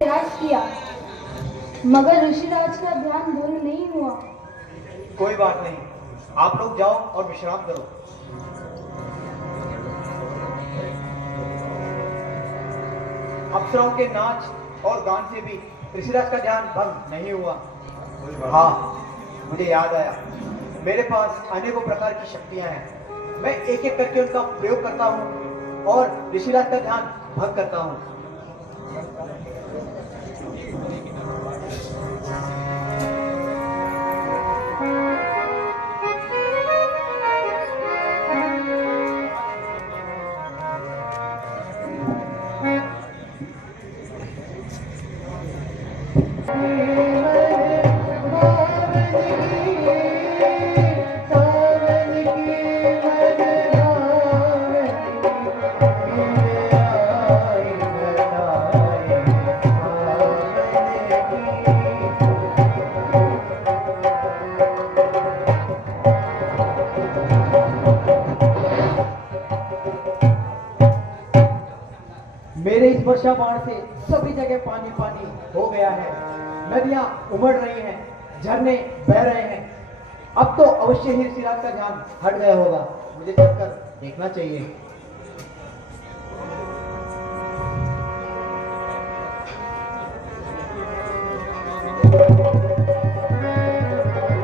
प्रयास किया मगर ऋषिराज का ध्यान भंग नहीं हुआ। कोई बात नहीं, आप लोग जाओ और विश्राम करो। अप्सराओं के नाच और गान से भी ऋषिराज का ध्यान भंग नहीं हुआ। हाँ, मुझे याद आया, मेरे पास अनेकों प्रकार की शक्तियां हैं। मैं एक एक करके उनका प्रयोग करता हूँ और ऋषिराज का ध्यान भंग करता हूँ। मेरे इस वर्षा बाण से सभी जगह पानी पानी हो गया है। नदियां उमड़ रही हैं, झरने बह रहे हैं। अब तो अवश्य ही ऋषिराज का ध्यान हट गया होगा। मुझे चलकर देखना चाहिए।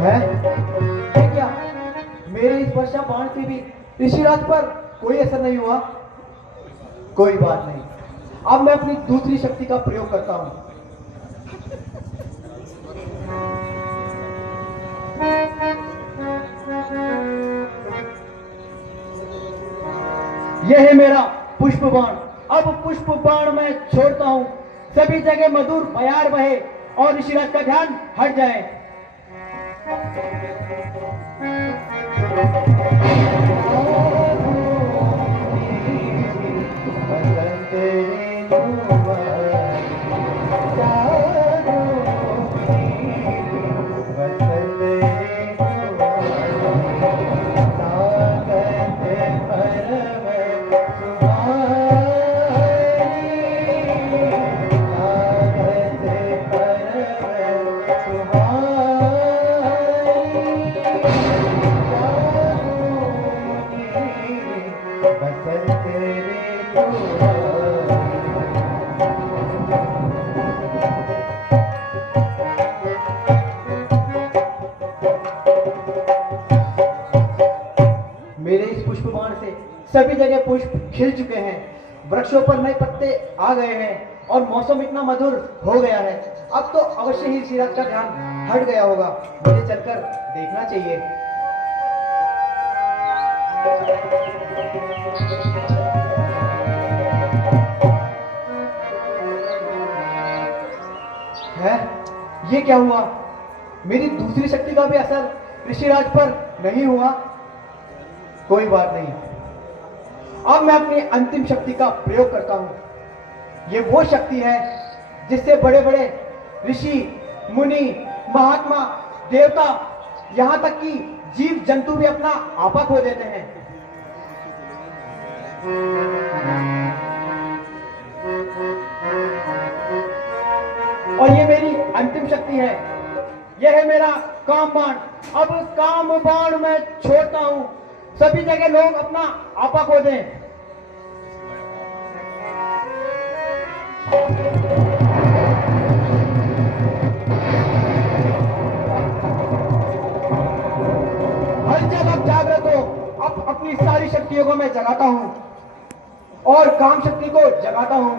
है ये क्या? मेरे इस वर्षा बाण से भी ऋषिराज पर कोई असर नहीं हुआ। कोई बात नहीं, अब मैं अपनी दूसरी शक्ति का प्रयोग करता हूं। यह है मेरा पुष्प बाण। अब पुष्प बाण मैं छोड़ता हूं, सभी जगह मधुर बयार बहे और ऋषिराज का ध्यान हट जाए। मेरे इस पुष्प बाण से सभी जगह पुष्प खिल चुके हैं, वृक्षों पर नए पत्ते आ गए हैं और मौसम इतना मधुर हो गया है। अब तो अवश्य ही ऋषिराज का ध्यान हट गया होगा। मुझे चलकर देखना चाहिए। है ये क्या हुआ? मेरी दूसरी शक्ति का भी असर ऋषिराज पर नहीं हुआ। कोई बात नहीं, अब मैं अपनी अंतिम शक्ति का प्रयोग करता हूं। ये वो शक्ति है जिससे बड़े बड़े ऋषि, मुनि, महात्मा, देवता, यहां तक कि जीव जंतु भी अपना आपा खो देते हैं। और ये मेरी अंतिम शक्ति है। यह है मेरा काम बाण। अब काम बाण मैं छोड़ता हूं, सभी जगह लोग अपना आपा खो दें। हर जगह जागृत हो। अब अपनी सारी शक्तियों को मैं जगाता हूं और काम शक्ति को जगाता हूं।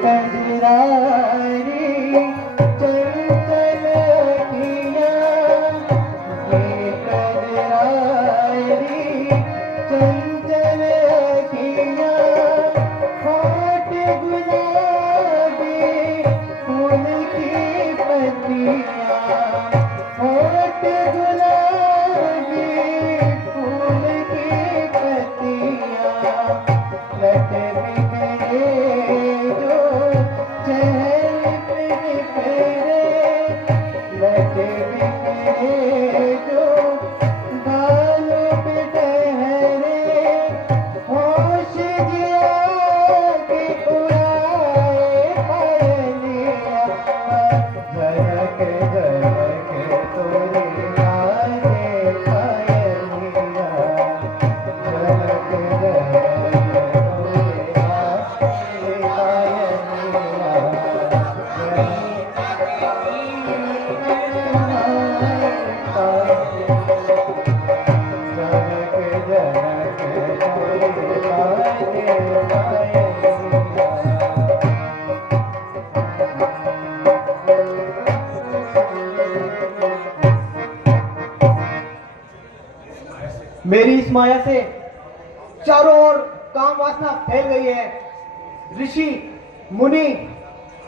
होठ गुलाबी मेरी इस माया से चारों ओर काम वासना फैल गई है। ऋषि मुनि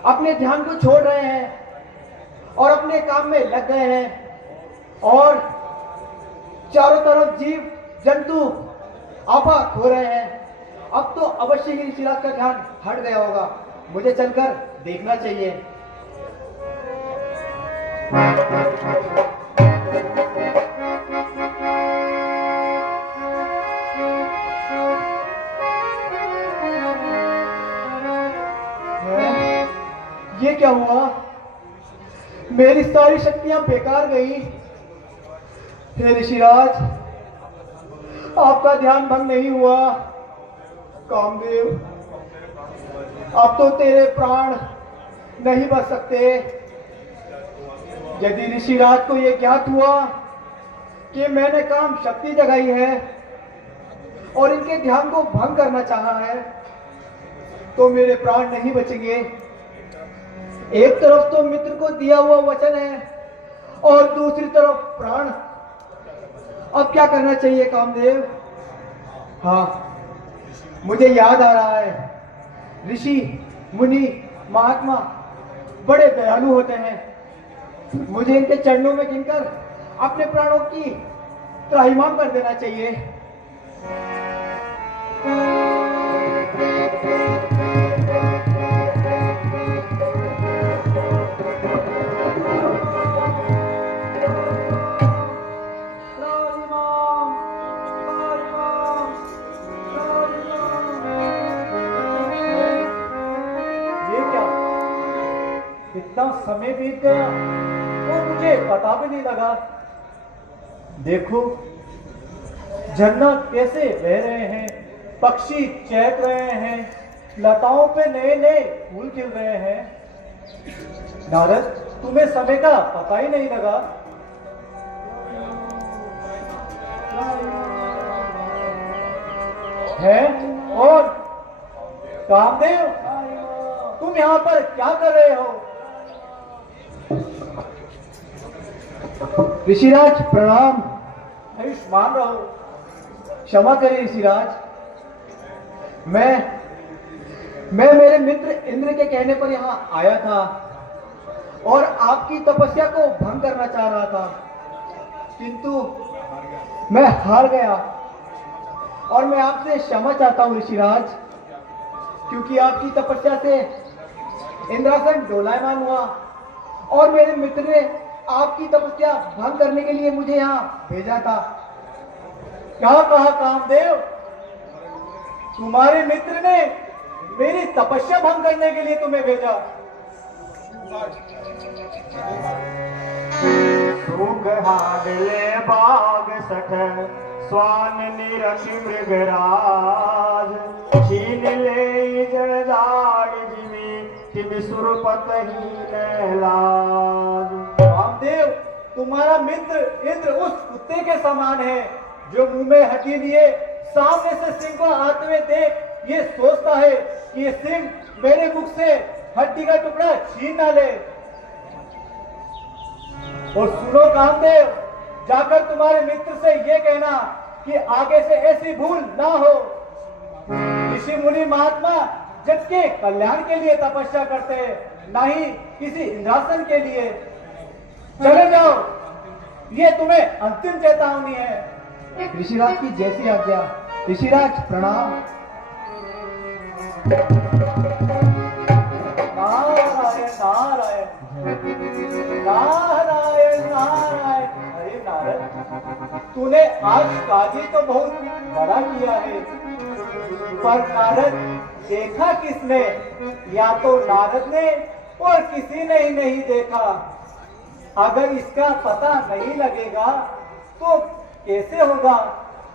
अपने ध्यान को छोड़ रहे हैं और अपने काम में लग गए हैं और चारों तरफ जीव जंतु आपा खो रहे हैं। अब तो अवश्य ही ऋषिराज का ध्यान हट गया होगा। मुझे चलकर देखना चाहिए। ये क्या हुआ? मेरी सारी शक्तियां बेकार गई। हे ऋषिराज, आपका ध्यान भंग नहीं हुआ। कामदेव, अब तो तेरे प्राण नहीं बच सकते। यदि ऋषिराज को यह ज्ञात हुआ कि मैंने काम शक्ति जगाई है और इनके ध्यान को भंग करना चाहा है, तो मेरे प्राण नहीं बचेंगे। एक तरफ तो मित्र को दिया हुआ वचन है और दूसरी तरफ प्राण। अब क्या करना चाहिए कामदेव? हाँ, मुझे याद आ रहा है, ऋषि मुनि महात्मा बड़े दयालु होते हैं। मुझे इनके चरणों में गिनकर अपने प्राणों की त्राहिमाम कर देना चाहिए। इतना समय बीत गया और मुझे पता भी नहीं लगा। देखो, झरना कैसे बह रहे हैं, पक्षी चहक रहे हैं, लताओं पे नए नए फूल खिल रहे हैं। नारद, तुम्हें समय का पता ही नहीं लगा। है? और कामदेव, तुम यहाँ पर क्या कर रहे हो? ऋषिराज प्रणाम। आयुष्मान रहो। क्षमा करें ऋषिराज, मैं मेरे मित्र इंद्र के कहने पर यहाँ आया था और आपकी तपस्या को भंग करना चाह रहा था, किंतु मैं हार गया और मैं आपसे क्षमा चाहता हूँ ऋषिराज, क्योंकि आपकी तपस्या से इंद्रासन डोलायमान हुआ और मेरे मित्र ने आपकी तपस्या भंग करने के लिए मुझे यहाँ भेजा था। क्या कहा कामदेव? तुम्हारे मित्र ने मेरी तपस्या भंग करने के लिए तुम्हें भेजा? हाडले बाग सठ स्वान निरख मृगराज छीन ले जड़दाड़ जिमी तिम सुरपत ही नहलाज। कामदेव, तुम्हारा मित्र इंद्र उस कुत्ते के समान है जो मुंह में हड्डी लिए सामने से सिंह को आते हुए देख ये सोचता है कि ये सिंह मेरे मुख से हड्डी का टुकड़ा छीन ना ले। और सुनो कामदेव, जाकर तुम्हारे मित्र से ये कहना कि आगे से ऐसी भूल ना हो। ऋषि मुनि महात्मा जग के कल्याण के लिए तपस्या करते हैं, ना ही किसी इंद्रासन के लिए। चले जाओ, ये तुम्हें अंतिम चेतावनी है। ऋषिराज की जैसी आज्ञा। ऋषिराज प्रणाम। नारायण नारायण नारायण नारायण। अरे नारद, तूने आज काजी तो बहुत बड़ा किया है, पर नारद देखा किसने? या तो नारद ने और किसी ने ही नहीं देखा। अगर इसका पता नहीं लगेगा तो कैसे होगा?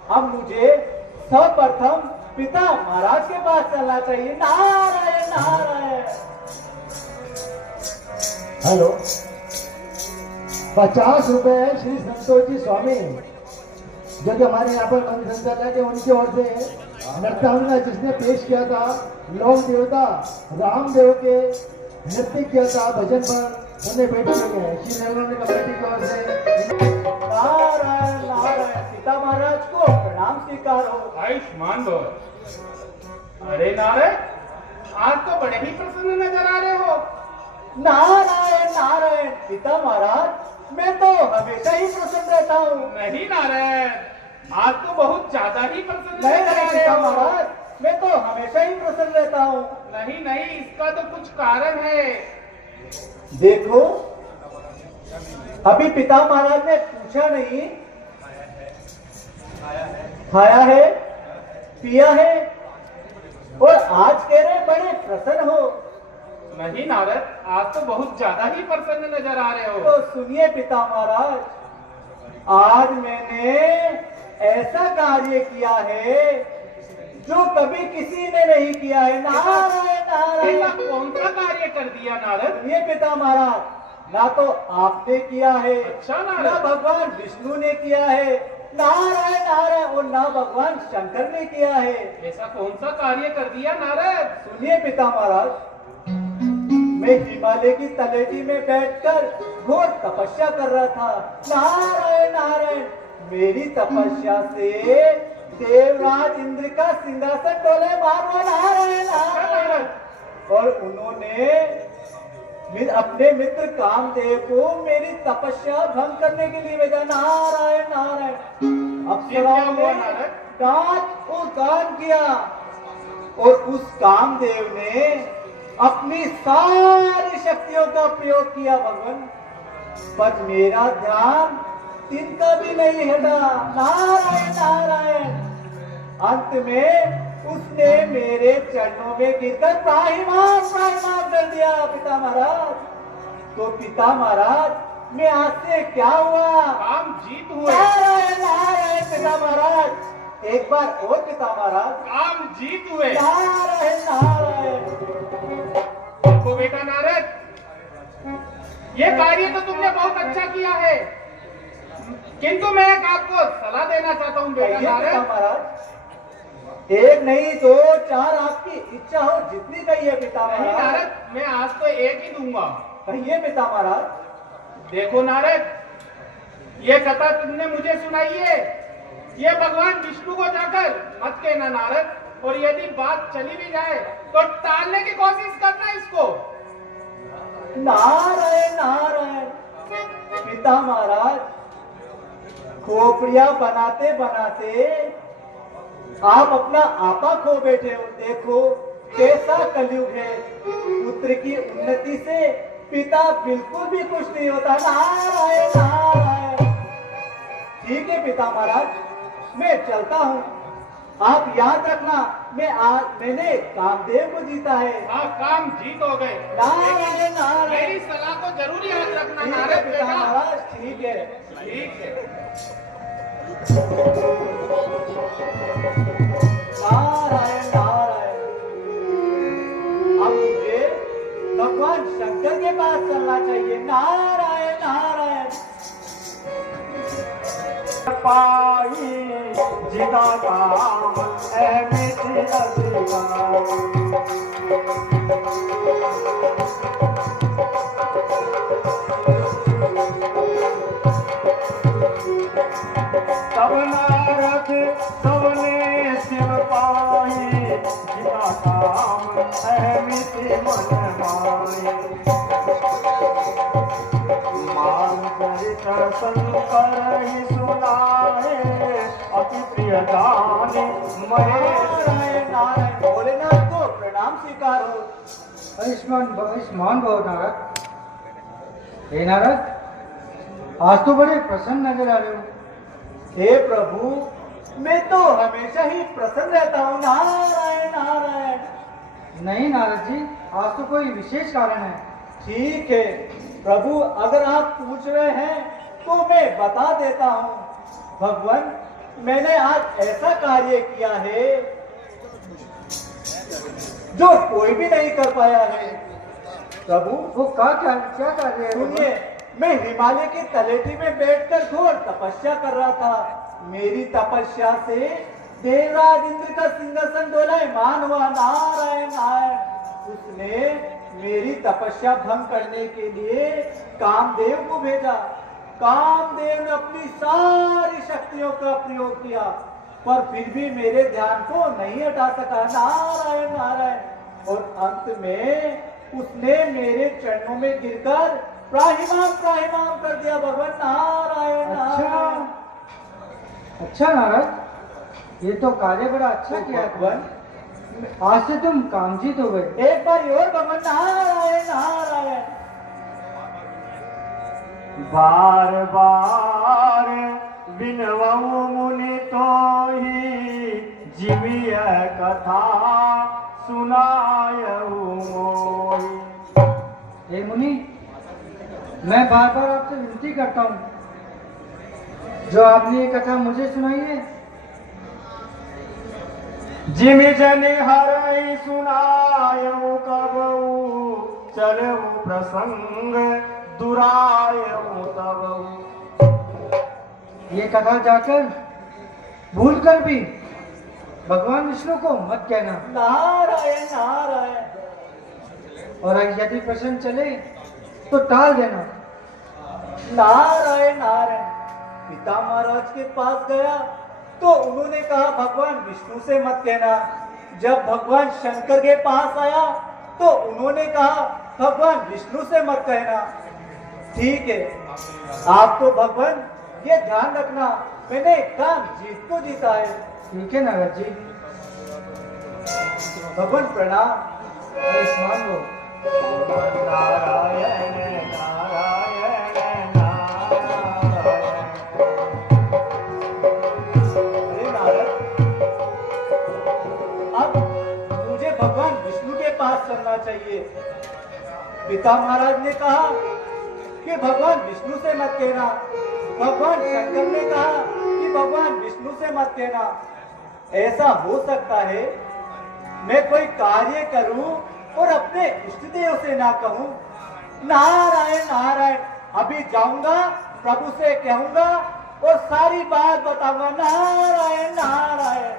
अब मुझे सर्वप्रथम पिता महाराज के पास चलना चाहिए। नारायण नारायण। हेलो, 50 रुपए श्री संतोष जी स्वामी जो कि हमारे यहाँ पर मंदिर संचालक है, उनकी ओर से नृत्यांगना जिसने पेश किया था, लोक देवता रामदेव के नृत्य किया था भजन पर, उन्हें बैठे हुए हैं श्री नरेंद्र कमेटी की ओर से। नारायण नारायण। नारायण, पिता महाराज को प्रणाम स्वीकार हो। आयुष्मान भव। अरे नारद, आज तो बड़े ही प्रसन्न नजर आ रहे हो। नारायण नारायण, पिता महाराज मैं तो हमेशा ही प्रसन्न रहता हूँ। नहीं नारद, आज तो बहुत ज्यादा ही प्रसन्न नहीं नजर आ नहीं रहे पिता हो। महाराज, मैं तो हमेशा ही प्रसन्न रहता हूँ। नहीं नहीं, इसका तो कुछ कारण है। देखो, अभी पिता महाराज ने पूछा नहीं, खाया है, पिया है, और आज कह रहे बड़े प्रसन्न हो। नहीं नारद, आज तो बहुत ज्यादा ही प्रसन्न नजर आ रहे हो। तो सुनिए पिता महाराज, आज मैंने ऐसा कार्य किया है जो कभी किसी ने नहीं किया है। नारायण ऐसा नारायण। कौन सा कार्य कर दिया नारद? सुनिए पिता महाराज, ना तो आपने किया है, अच्छा नारद। ना भगवान विष्णु ने किया है, नारायण नारायण, और ना भगवान शंकर ने किया है। ऐसा कौन सा कार्य कर दिया नारद? सुनिए पिता महाराज, मैं हिमालय की तलेटी में बैठकर घोर तपस्या कर रहा था। नारायण नारायण, मेरी तपस्या से देवराज इंद्र का सिंहासन डोले मारो। नारायण नारायण। और उन्होंने अपने मित्र कामदेव को मेरी तपस्या भंग करने के लिए भेजा। नारायण नारायण। अप्सराओं ने डांट और गान किया, और उस कामदेव ने अपनी सारी शक्तियों का प्रयोग किया भगवान, पर मेरा ध्यान तिनका भी नहीं हटा। नारायण नारायण। अंत में उसने मेरे चरणों में गिरकर प्राहिमाम कर दिया पिता महाराज। तो पिता महाराज, मैं आज से क्या हुआ? काम जीत हुए। नारायण नारायण पिता महाराज, एक बार और पिता महाराज। काम जीत हुए। नारायण नारायण। देखो बेटा नारद, ये कार्य तो तुमने बहुत अच्छा किया है, किंतु मैं एक आपको सलाह देना चाहता हूँ बेटा कहिए पिता नारद। महाराज, एक नहीं दो चार, आपकी इच्छा हो जितनी कहिए पिता नहीं महाराज। नारद, मैं आज तो एक ही दूंगा। कहिए पिता महाराज। देखो नारद, ये कथा तुमने मुझे सुनाई है, ये भगवान विष्णु को जाकर मत कहना नारद, और यदि बात चली भी जाए तो टालने की कोशिश करना इसको। नारायण नारायण। पिता महाराज, खोपड़िया बनाते बनाते आप अपना आपा खो बैठे हो। देखो कैसा कलयुग है, पुत्र की उन्नति से पिता बिल्कुल भी खुश नहीं होता। नारायण नारायण। ठीक है पिता महाराज, मैं चलता हूँ। आप याद रखना, मैंने कामदेव को जीता है। हाँ, काम जीत हो गए। नारायण नारायण। मेरी सलाह को जरूर याद रखना ठीक है नारद पिता बेटा। महाराज, ठीक है। ठीक है। नारायण नारायण। अब मुझे भगवान शंकर के पास चलना चाहिए। नारायण नारायण। पाई जिदा काम अहमित अधिकार। तब नारद सबने शिव पाई जिदा काम अहमित मन माए। मार्गरित शंकर ही सुनाए अति प्रिय गाने महेश। नारायण नारायण। भोलेनाथ को प्रणाम स्वीकार हो। आयुष्मान भव नारद। हे नारद, आज तो बड़े प्रसन्न नजर आ रहे हो। हे प्रभु, मैं तो हमेशा ही प्रसन्न रहता हूँ। नारायण नारायण। नहीं नारद जी, आज तो कोई विशेष कारण है। ठीक है प्रभु, अगर आप पूछ रहे हैं तो मैं बता देता हूँ। भगवान, मैंने आज ऐसा कार्य किया है जो कोई भी नहीं कर पाया है। प्रभु, वो क्या कार्य है? सुनिए, मैं हिमालय की तलेटी में बैठकर घोर तपस्या कर रहा था। मेरी तपस्या से देवराज इंद्र का सिंहासन डोलायमान हुआ। नारायण नारायण। उसने मेरी तपस्या भंग करने के लिए कामदेव को भेजा। कामदेव ने अपनी सारी शक्तियों का प्रयोग किया, पर फिर भी मेरे ध्यान को नहीं हटा सका। नारायण नारायण। और अंत में उसने मेरे चरणों में गिरकर प्राहिमाम प्राहिमाम कर दिया। भगवान नारायण नारायण। अच्छा नारद, ये तो कार्य बड़ा अच्छा किया भगवान, आज से तुम कामजीत हो गए। एक बार और भगवान नारायण नारायण। बार बार बिनवऊ मुनि तो ही जीविय कथा सुनायऊ मोहि। हे मुनि, मैं बार बार आपसे विनती करता हूँ, जो आपने ये कथा मुझे सुनाई है, जिमि जनि हरई सुनायऊ कबऊ, चलऊ प्रसंग दुरायऊ तबऊ। ये कथा जाकर भूल कर भी भगवान विष्णु को मत कहना, नारायण नारायण। और यदि प्रसन्न चले तो टाल देना। नारायण नारायण। पिता महाराज के पास गया तो उन्होंने कहा भगवान विष्णु से मत कहना। जब भगवान शंकर के पास आया तो उन्होंने कहा भगवान विष्णु से मत कहना। ठीक है, आप तो भगवान ये ध्यान रखना, मैंने काम जीत को जीता है। ठीक है नारद जी, भगवान प्रणाम। आयुष्मान लो। नारायण नारायण नारायण। अरे नारद, अब मुझे भगवान विष्णु के पास चलना चाहिए। पिता महाराज ने कहा कि भगवान विष्णु से मत कहना, भगवान शंकर ने कहा कि भगवान विष्णु से मत कहना। ऐसा हो सकता है मैं कोई कार्य करूं और अपने इष्ट देव से ना कहूं। नारायण नारायण। अभी जाऊंगा, प्रभु से कहूंगा और सारी बात बताऊंगा। नारायण नारायण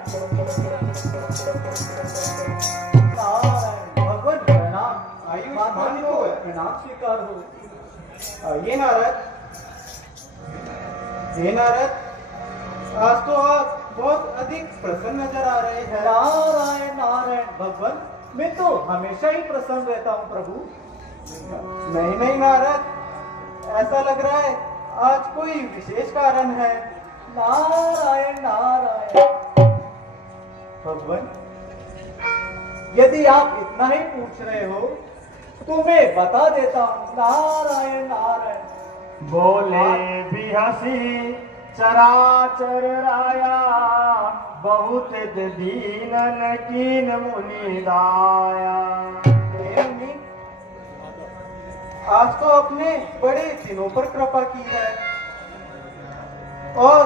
नारायण। भगवान प्रणाम। आयुष्मान हो, प्रणाम स्वीकार हो। ये नारद, हे नारद, आज तो आप बहुत अधिक प्रसन्न नजर आ रहे हैं। नारायण नारायण। भगवान, मैं तो हमेशा ही प्रसन्न रहता हूँ प्रभु। नहीं नहीं नारद, ऐसा लग रहा है आज कोई विशेष कारण है। नारायण नारायण। भगवान, यदि आप इतना ही पूछ रहे हो तो मैं बता देता हूँ। नारायण नारायण। बोले भी हसी चराचर राया, बहुत दीनन कीन मुनि दाया। हे मुनि, आज तो आपने बड़े दिनों पर कृपा की है, और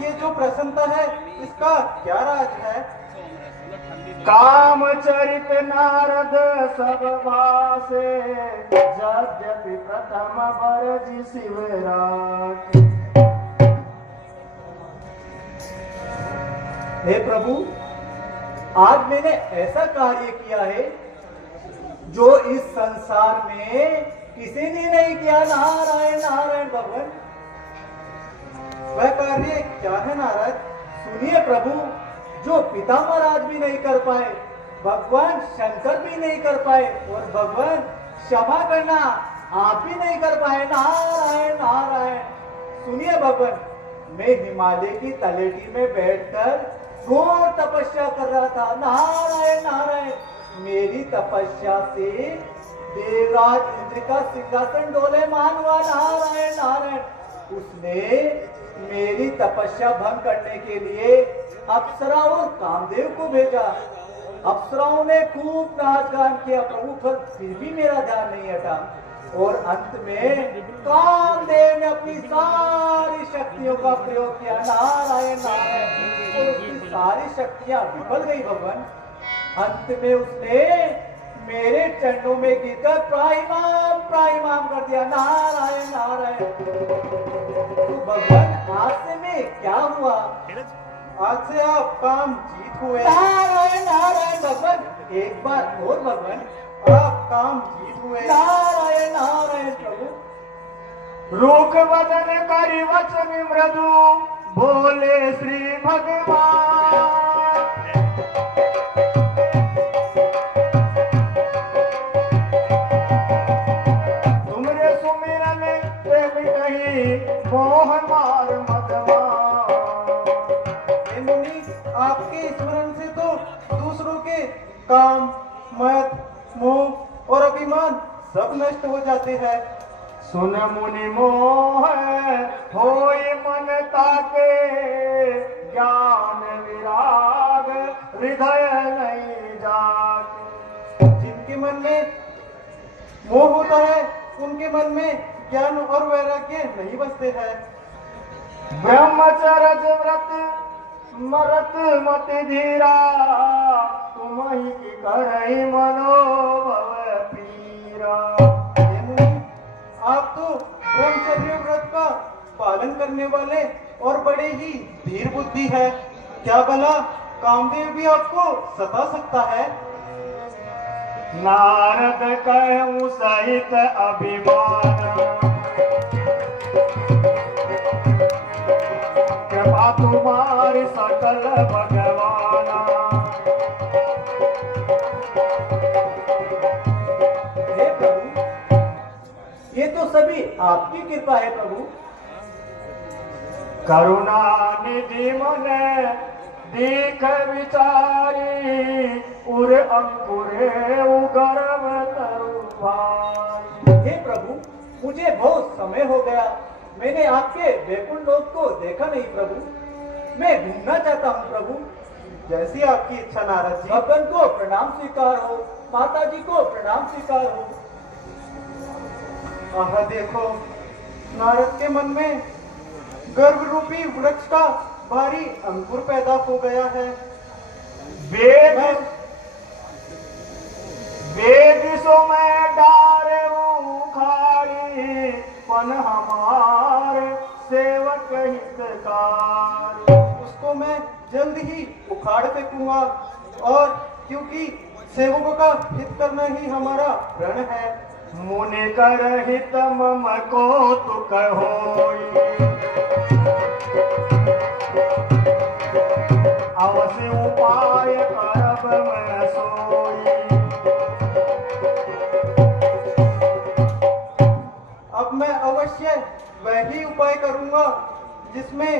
ये जो प्रसन्नता है इसका क्या राज है? काम चरित नारद सब भासे, यद्यपि प्रथम बरजी शिवराज। हे प्रभु, आज मैंने ऐसा कार्य किया है जो इस संसार में किसी ने नहीं किया। नारायण नारायण। भगवान, वह कार्य क्या है नारद? सुनिए प्रभु, जो पिता महाराज भी नहीं कर पाए, भगवान शंकर भी नहीं कर पाए, और भगवान क्षमा करना आप भी नहीं कर पाए। नारायण नारायण। सुनिए भगवान, मैं हिमालय की तलेटी में बैठकर घोर तपस्या कर रहा था। नारायण नारायण। मेरी तपस्या से देवराज इंद्र का सिंहासन डोलेमान हुआ। नारायण नारायण। उसने मेरी तपस्या भंग करने के लिए अप्सरा और कामदेव को भेजा। अप्सराओं ने खूब नाच गान किया प्रभु, पर फिर भी मेरा ध्यान नहीं हटा, और अंत में कामदेव ने अपनी सारी शक्तियों का प्रयोग किया। नारायण नारायण। और उसकी सारी शक्तियां विफल गई भगवान। अंत में उसने मेरे चरणों में गिरकर प्राहिमाम प्राहिमाम कर दिया। नारायण नारायण। तो भगवान, आज से मैं क्या हुआ? आज से आप काम जीत हुए। नारायण नारायण। भगवान, एक बार और भगवान, आप काम जीत हुए। नारायण नारायण। प्रभु, रूख वदन करि वचन मृदु बोले श्री भगवान। तुमरे सुमिरन प्रेम कही मोह मार मदवान। हे मुनि, आपके स्मरण से तो दूसरों के काम, मद, मोह और अभिमान सब नष्ट हो जाते हैं। सुन मुनि मोह होय मन ताके, ज्ञान विराग हृदय नहीं जाके। जिनके मन में मोह होता है उनके मन में ज्ञान और वैराग्य नहीं बसते हैं। ब्रह्मचर्य व्रत मरत मति धीरा, तुम ही की करई मनोभव पीरा। हे मुनि, आप तो ब्रह्मचर्य व्रत का पालन करने वाले और बड़े ही धीर बुद्धि है। क्या भला कामदेव भी आपको सता सकता है? नारद कहूँ सहित अभिमान, कृपा तुम्हारी सकल भगवाना। हे प्रभु, ये तो सभी आपकी कृपा है प्रभु। करुणा निधि मन दीख विचारी, उर अंकुरे उगरव तरु भाई। हे प्रभु, मुझे बहुत समय हो गया, मैंने आपके वैकुंठ लोक को देखा नहीं प्रभु। मैं घूमना चाहता हूँ प्रभु। जैसी आपकी इच्छा नारद जी। भगवान को प्रणाम स्वीकार हो, माता जी को प्रणाम स्वीकार हो। आह देखो, नारद के मन में गर्भ रूपी वृक्ष का भारी अंकुर पैदा हो गया है। वेद वेद सो मैं डार उखाड़ी, पन हमार सेवक हितकारी। उसको मैं जल्द ही उखाड़ फेंकूंगा, और क्योंकि सेवकों का हित करना ही हमारा प्रण है। मुनि कर हित मम को तुक होई, अवश्य उपाय करब मैं सोई। अब मैं अवश्य वही उपाय करूंगा जिसमें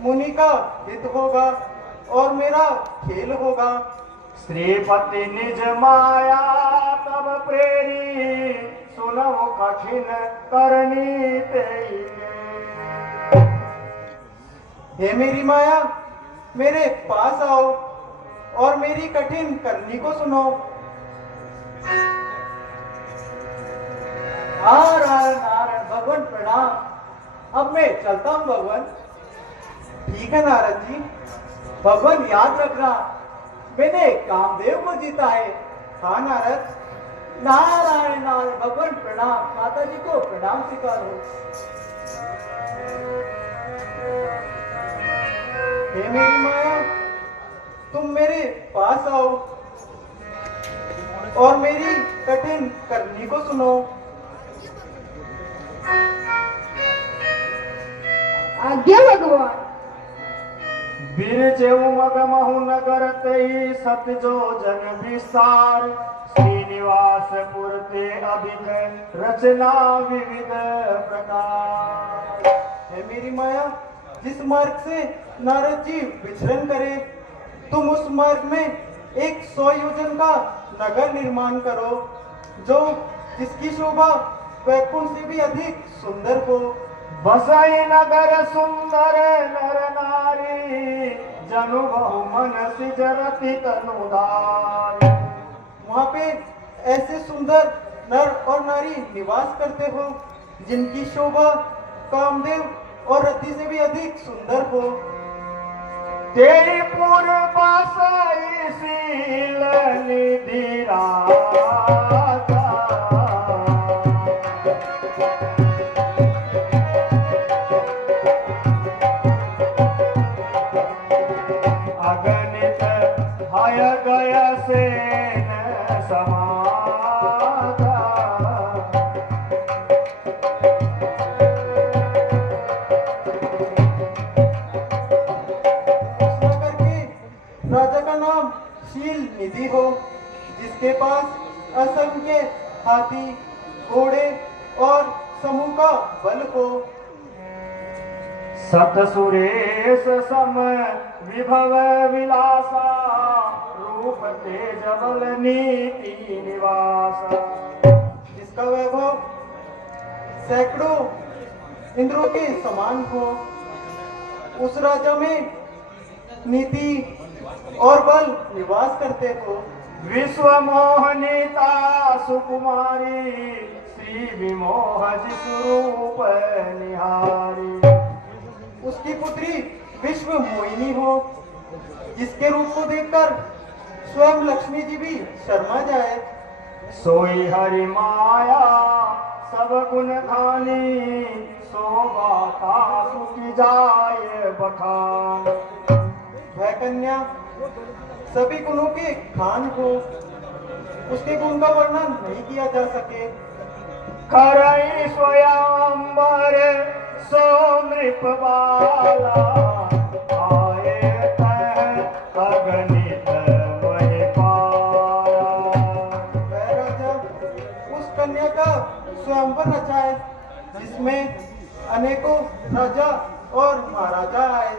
मुनि का हित होगा और मेरा खेल होगा। श्रीपति निज माया तब प्रेरी, सुनो कठिन करनी तेई। हे मेरी माया, मेरे पास आओ और मेरी कठिन करनी को सुनो। नारायण नारायण भगवान प्रणाम। अब मैं चलता हूँ भगवान। ठीक है नारद जी, भगवान याद रखना, मैंने कामदेव को जीता है। हाँ नारद। नारायण नारायण भगवान प्रणाम। माता जी को प्रणाम स्वीकार हो। हे मेरी माया, तुम मेरे पास आओ और मेरी कठिन करनी को सुनो। आज्ञा भगवान। बिरजे उमग महु नगर तेई, सत जो जन विस्तार। श्रीनिवास पुरते अधिक रचना विविध प्रकार। हे मेरी माया, जिस मार्ग से नारद जी विचरण करे, तुम उस मार्ग में एक 100 योजन का नगर निर्माण करो, जो जिसकी शोभा वैकुंठ से भी अधिक सुंदर हो। बसई नगर सुंदर नर नारी, जनु बहु मन सिजरति तनुधार। वहाँ पे ऐसे सुंदर नर और नारी निवास करते हो, जिनकी शोभा कामदेव और रति से भी अधिक सुंदर हो। तेरी पूर्व बसई शील निधि राजा, अगणित हय गय सेन समाधा। राजा का नाम शील निधि हो, जिसके पास असंख्य हाथी, घोड़े और समूह का बल हो। सत सुरेश सम विभव विलासा, रूप तेज बल नीति निवासा। जिसका वैभव सैकड़ों इंद्रों के समान हो, उस राजा में नीति और बल निवास करते हो। विश्व मोहनीता सुकुमारी, श्री विमोह स्वरूप निहारी। उसकी पुत्री विश्व मोहिनी हो, जिसके रूप को देखकर स्वयं लक्ष्मी जी भी शर्मा जाए। सोई हरि माया सब गुण खानी, शोभा का सुखी जाए बखान। वह कन्या सभी गुणों के खान हो, उसके गुण का वर्णन नहीं किया जा सके। करई स्वयंवर सो नृप बाला, आए तह अगणित वही पाया। वह राजा उस कन्या का स्वयंवर रचाए, जिसमें अनेकों राजा और महाराजा आए।